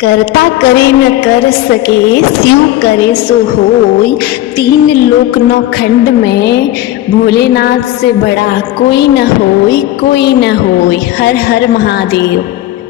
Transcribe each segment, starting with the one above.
करता करे न कर सके स्यू करे सो होय। तीन लोक नौ खंड में भोलेनाथ से बड़ा कोई न होय, कोई न होय। हर हर महादेव।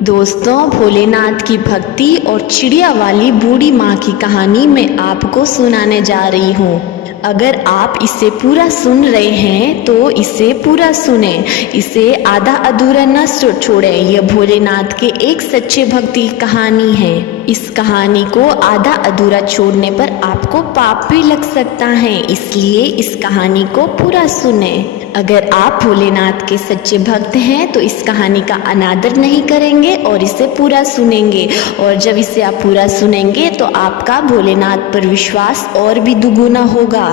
दोस्तों, भोलेनाथ की भक्ति और चिड़िया वाली बूढ़ी माँ की कहानी मैं आपको सुनाने जा रही हूँ। अगर आप इसे पूरा सुन रहे हैं तो इसे पूरा सुने, इसे आधा अधूरा न छोड़ें। यह भोलेनाथ के एक सच्चे भक्ति की कहानी है। इस कहानी को आधा अधूरा छोड़ने पर आपको पाप भी लग सकता है, इसलिए इस कहानी को पूरा सुने। अगर आप भोलेनाथ के सच्चे भक्त हैं तो इस कहानी का अनादर नहीं करेंगे और इसे पूरा सुनेंगे, और जब इसे आप पूरा सुनेंगे तो आपका भोलेनाथ पर विश्वास और भी दुगुना होगा।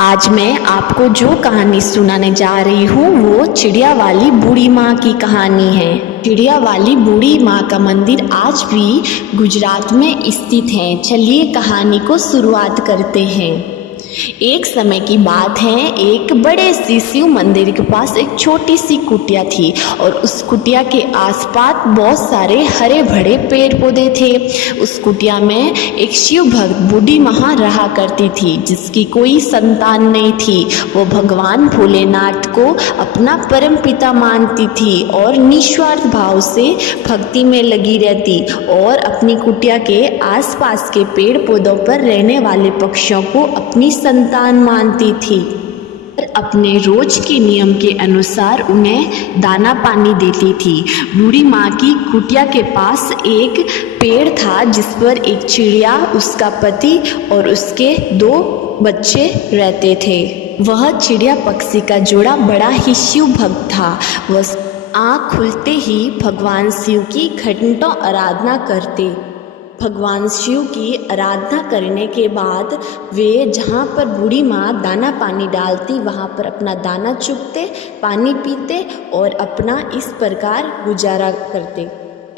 आज मैं आपको जो कहानी सुनाने जा रही हूँ वो चिड़िया वाली बूढ़ी माँ की कहानी है। चिड़िया वाली बूढ़ी माँ का मंदिर आज भी गुजरात में स्थित है। चलिए कहानी को शुरुआत करते हैं। एक समय की बात है, एक बड़े सी शिव मंदिर के पास एक छोटी सी कुटिया थी और उस कुटिया के आसपास बहुत सारे हरे भरे पेड़ पौधे थे। उस कुटिया में एक शिव भक्त बूढ़ी माँ रहा करती थी जिसकी कोई संतान नहीं थी। वो भगवान भोलेनाथ को अपना परम पिता मानती थी और निस्वार्थ भाव से भक्ति में लगी रहती और अपनी कुटिया के आसपास के पेड़ पौधों पर रहने वाले पक्षियों को अपनी संतान मानती थी। अपने रोज के नियम के अनुसार उन्हें दाना पानी देती थी। बूढ़ी माँ की कुटिया के पास एक पेड़ था जिस पर एक चिड़िया, उसका पति और उसके 2 बच्चे रहते थे। वह चिड़िया पक्षी का जोड़ा बड़ा ही शिव भक्त था। वह आँख खुलते ही भगवान शिव की घंटों आराधना करते। भगवान शिव की आराधना करने के बाद वे जहाँ पर बूढ़ी माँ दाना पानी डालती वहाँ पर अपना दाना चुगते, पानी पीते और अपना इस प्रकार गुजारा करते।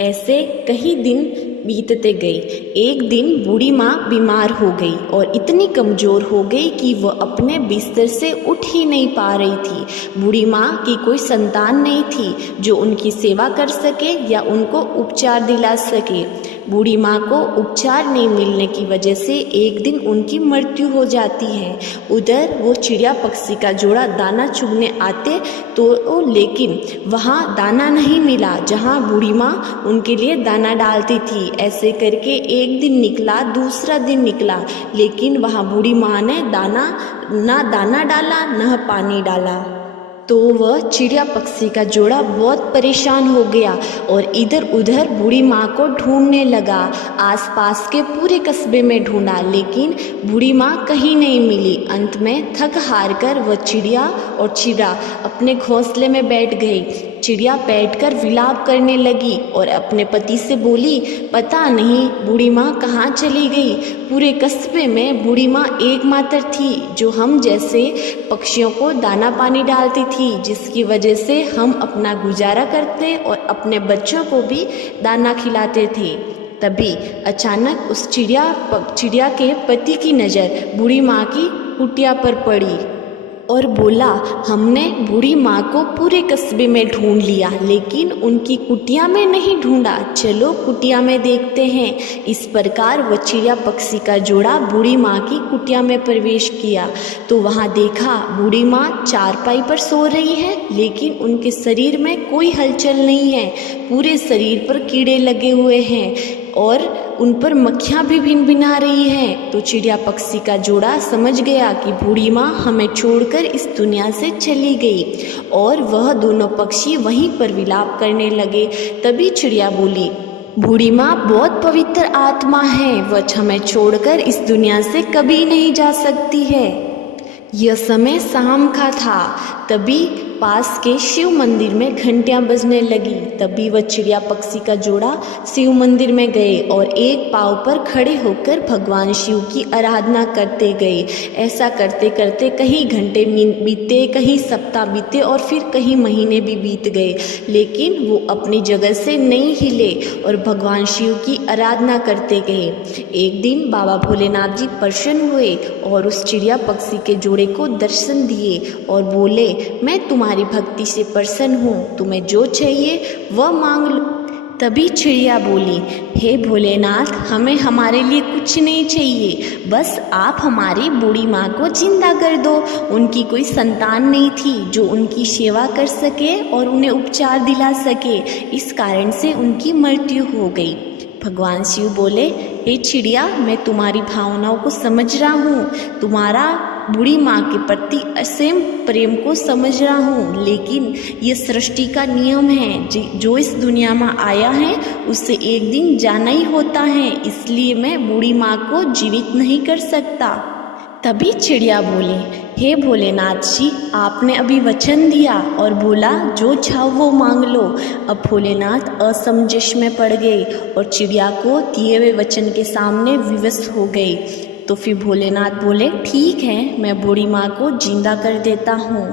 ऐसे कई दिन बीतते गए। एक दिन बूढ़ी माँ बीमार हो गई और इतनी कमज़ोर हो गई कि वह अपने बिस्तर से उठ ही नहीं पा रही थी। बूढ़ी माँ की कोई संतान नहीं थी जो उनकी सेवा कर सके या उनको उपचार दिला सके। बूढ़ी माँ को उपचार नहीं मिलने की वजह से एक दिन उनकी मृत्यु हो जाती है। उधर वो चिड़िया पक्षी का जोड़ा दाना चुगने आते तो लेकिन वहाँ दाना नहीं मिला जहाँ बूढ़ी माँ उनके लिए दाना डालती थी। ऐसे करके एक दिन निकला, दूसरा दिन निकला, लेकिन वहाँ बूढ़ी माँ ने ना दाना डाला न पानी डाला। तो वह चिड़िया पक्षी का जोड़ा बहुत परेशान हो गया और इधर उधर बूढ़ी माँ को ढूंढने लगा। आसपास के पूरे कस्बे में ढूंढा लेकिन बूढ़ी माँ कहीं नहीं मिली। अंत में थक हार कर वह चिड़िया और चिड़ा अपने घोंसले में बैठ गई। चिड़िया बैठकर विलाप करने लगी और अपने पति से बोली, पता नहीं बूढ़ी माँ कहाँ चली गई। पूरे कस्बे में बूढ़ी माँ एकमात्र थी जो हम जैसे पक्षियों को दाना पानी डालती थी, जिसकी वजह से हम अपना गुजारा करते और अपने बच्चों को भी दाना खिलाते थे। तभी अचानक उस चिड़िया के पति की नज़र बूढ़ी माँ की कुटिया पर पड़ी और बोला, हमने बूढ़ी माँ को पूरे कस्बे में ढूंढ लिया लेकिन उनकी कुटिया में नहीं ढूंढा। चलो कुटिया में देखते हैं। इस प्रकार वह चिड़िया पक्षी का जोड़ा बूढ़ी माँ की कुटिया में प्रवेश किया तो वहाँ देखा बूढ़ी माँ चारपाई पर सो रही है लेकिन उनके शरीर में कोई हलचल नहीं है। पूरे शरीर पर कीड़े लगे हुए हैं और उन पर मक्खियाँ भी भिनभिना रही हैं। तो चिड़िया पक्षी का जोड़ा समझ गया कि बूढ़ी माँ हमें छोड़कर इस दुनिया से चली गई और वह दोनों पक्षी वहीं पर विलाप करने लगे। तभी चिड़िया बोली, बूढ़ी माँ बहुत पवित्र आत्मा है, वह हमें छोड़कर इस दुनिया से कभी नहीं जा सकती है। यह समय शाम का था। तभी पास के शिव मंदिर में घंटियां बजने लगी। तभी वह चिड़िया पक्षी का जोड़ा शिव मंदिर में गए और एक पांव पर खड़े होकर भगवान शिव की आराधना करते गए। ऐसा करते करते कई घंटे बीते, कई सप्ताह बीते और फिर कई महीने भी बीत गए, लेकिन वो अपनी जगह से नहीं हिले और भगवान शिव की आराधना करते गए। एक दिन बाबा भोलेनाथ जी प्रसन्न हुए और उस चिड़िया पक्षी के जोड़े को दर्शन दिए और बोले, मैं तुम्हारी भक्ति से प्रसन्न हूँ, तुम्हें जो चाहिए वह मांग लो। तभी चिड़िया बोली, हे भोलेनाथ, हमें हमारे लिए कुछ नहीं चाहिए, बस आप हमारी बूढ़ी माँ को जिंदा कर दो। उनकी कोई संतान नहीं थी जो उनकी सेवा कर सके और उन्हें उपचार दिला सके, इस कारण से उनकी मृत्यु हो गई। भगवान शिव बोले, हे चिड़िया, मैं तुम्हारी भावनाओं को समझ रहा हूँ, तुम्हारा बूढ़ी माँ के प्रति असीम प्रेम को समझ रहा हूँ, लेकिन ये सृष्टि का नियम है, जो इस दुनिया में आया है उसे एक दिन जाना ही होता है, इसलिए मैं बूढ़ी माँ को जीवित नहीं कर सकता। तभी चिड़िया बोली, हे भोलेनाथ जी, आपने अभी वचन दिया और बोला जो चाहो वो मांग लो। अब भोलेनाथ असमंजस में पड़ गए और चिड़िया को दिए हुए वचन के सामने विवश हो गए। तो फिर भोलेनाथ बोले, ठीक है, मैं बूढ़ी माँ को जिंदा कर देता हूँ।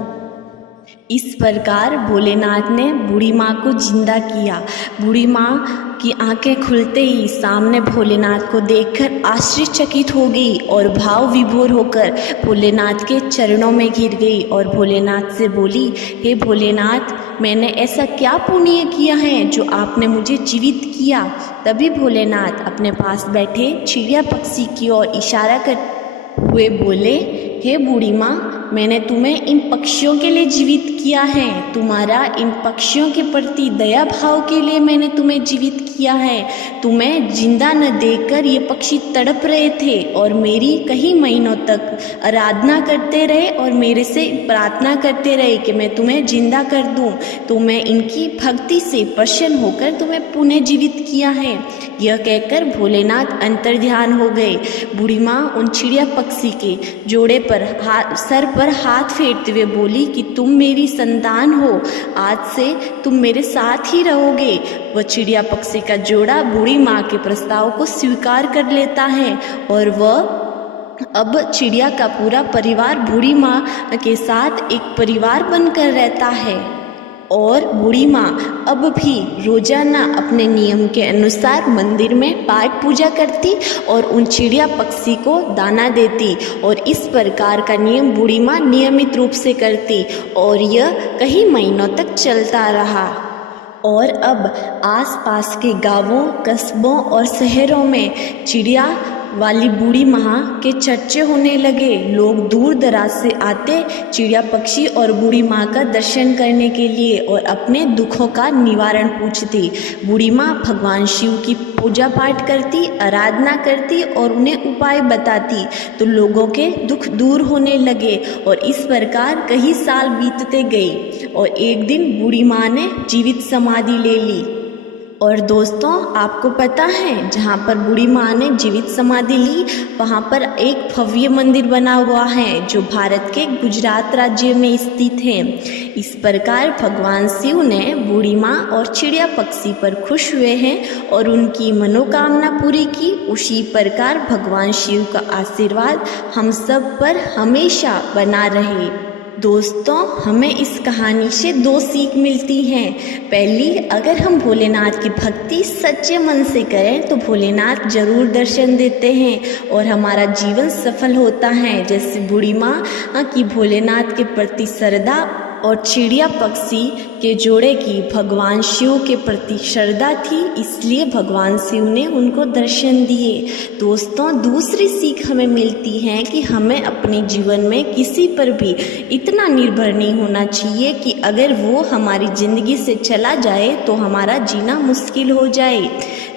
इस प्रकार भोलेनाथ ने बूढ़ी माँ को जिंदा किया। बूढ़ी माँ की आंखें खुलते ही सामने भोलेनाथ को देखकर आश्चर्यचकित हो गई और भाव विभोर होकर भोलेनाथ के चरणों में गिर गई और भोलेनाथ से बोली, हे भोलेनाथ, मैंने ऐसा क्या पुण्य किया है जो आपने मुझे जीवित किया। तभी भोलेनाथ अपने पास बैठे चिड़िया पक्षी की ओर इशारा कर हुए बोले, हे बूढ़ी माँ, मैंने तुम्हें इन पक्षियों के लिए जीवित किया है, तुम्हारा इन पक्षियों के प्रति दया भाव के लिए मैंने तुम्हें जीवित किया है। तुम्हें जिंदा न देखकर ये पक्षी तड़प रहे थे और मेरी कई महीनों तक आराधना करते रहे और मेरे से प्रार्थना करते रहे कि मैं तुम्हें जिंदा कर दूं, तो मैं इनकी भक्ति से प्रसन्न होकर तुम्हें पुनः जीवित किया है। यह कहकर भोलेनाथ अंतर्ध्यान हो गए। बूढ़ी माँ उन चिड़िया पक्षी के जोड़े पर सर पर हाथ फेरते हुए बोली कि तुम मेरी संतान हो, आज से तुम मेरे साथ ही रहोगे। वह चिड़िया पक्षी का जोड़ा बूढ़ी माँ के प्रस्ताव को स्वीकार कर लेता है और वह अब चिड़िया का पूरा परिवार बूढ़ी माँ के साथ एक परिवार बनकर रहता है। और बूढ़ी माँ अब भी रोजाना अपने नियम के अनुसार मंदिर में पाठ पूजा करती और उन चिड़िया पक्षी को दाना देती और इस प्रकार का नियम बूढ़ी माँ नियमित रूप से करती और यह कई महीनों तक चलता रहा। और अब आसपास के गांवों, कस्बों और शहरों में चिड़िया वाली बूढ़ी माँ के चर्चे होने लगे। लोग दूर दराज से आते चिड़िया पक्षी और बूढ़ी माँ का दर्शन करने के लिए और अपने दुखों का निवारण पूछती। बूढ़ी माँ भगवान शिव की पूजा पाठ करती, आराधना करती और उन्हें उपाय बताती, तो लोगों के दुख दूर होने लगे और इस प्रकार कई साल बीतते गए और एक दिन बूढ़ी माँ ने जीवित समाधि ले ली। और दोस्तों, आपको पता है जहाँ पर बूढ़ी माँ ने जीवित समाधि ली वहाँ पर एक भव्य मंदिर बना हुआ है जो भारत के गुजरात राज्य में स्थित है। इस प्रकार भगवान शिव ने बूढ़ी माँ और चिड़िया पक्षी पर खुश हुए हैं और उनकी मनोकामना पूरी की। उसी प्रकार भगवान शिव का आशीर्वाद हम सब पर हमेशा बना रहे। दोस्तों, हमें इस कहानी से दो सीख मिलती हैं। पहली, अगर हम भोलेनाथ की भक्ति सच्चे मन से करें तो भोलेनाथ जरूर दर्शन देते हैं और हमारा जीवन सफल होता है। जैसे बूढ़ी माँ की भोलेनाथ के प्रति श्रद्धा और चिड़िया पक्षी के जोड़े की भगवान शिव के प्रति श्रद्धा थी, इसलिए भगवान शिव ने उनको दर्शन दिए। दोस्तों, दूसरी सीख हमें मिलती है कि हमें अपने जीवन में किसी पर भी इतना निर्भर नहीं होना चाहिए कि अगर वो हमारी ज़िंदगी से चला जाए तो हमारा जीना मुश्किल हो जाए।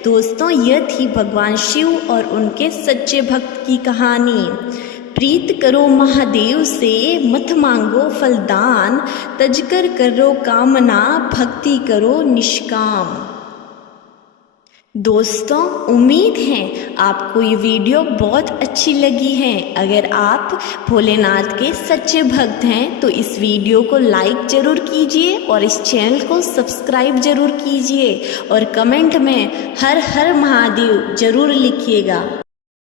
दोस्तों, यह थी भगवान शिव और उनके सच्चे भक्त की कहानी। प्रीत करो महादेव से, मत मांगो फलदान, तजकर करो कामना, भक्ति करो निष्काम। दोस्तों, उम्मीद है आपको ये वीडियो बहुत अच्छी लगी है। अगर आप भोलेनाथ के सच्चे भक्त हैं तो इस वीडियो को लाइक ज़रूर कीजिए और इस चैनल को सब्सक्राइब ज़रूर कीजिए और कमेंट में हर हर महादेव ज़रूर लिखिएगा।